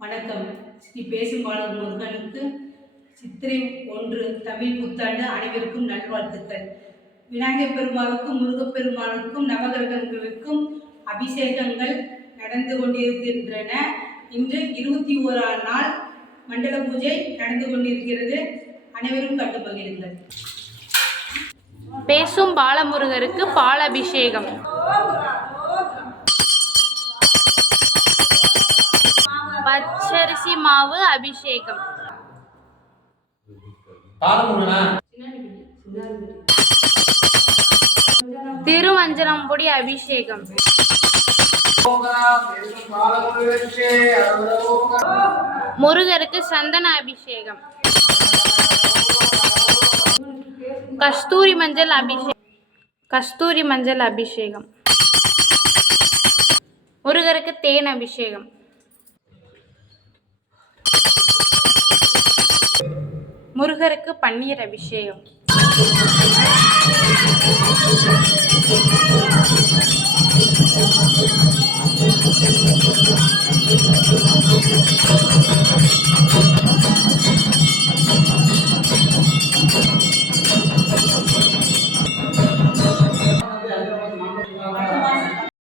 வணக்கம். ஸ்ரீ பேசும்பாளர் முருகனுக்கு சித்திரை 1 தமிழ் புத்தாண்டு அனைவருக்கும் நல்வாழ்த்துக்கள். விநாயகர் பெருமாளுக்கும் முருகப்பெருமாளுக்கும் நவகிரகங்களுக்கும் அபிஷேகங்கள் நடந்து கொண்டிருக்கின்றன. இன்று 21ஆம் நாள் மண்டல பூஜை நடந்து கொண்டிருக்கிறது. அனைவரும் கண்டு மகிழுங்கள். பேசும் பாலமுருகருக்கு பாலபிஷேகம். பச்சரிசி மாவு அபிஷேகம். திருமஞ்சனம் பொடி அபிஷேகம். முருகருக்கு சந்தன அபிஷேகம். கஸ்தூரி மஞ்சள் அபிஷேகம். முருகருக்கு தேன் அபிஷேகம். முருகருக்கு பன்னீர் அபிஷேகம்.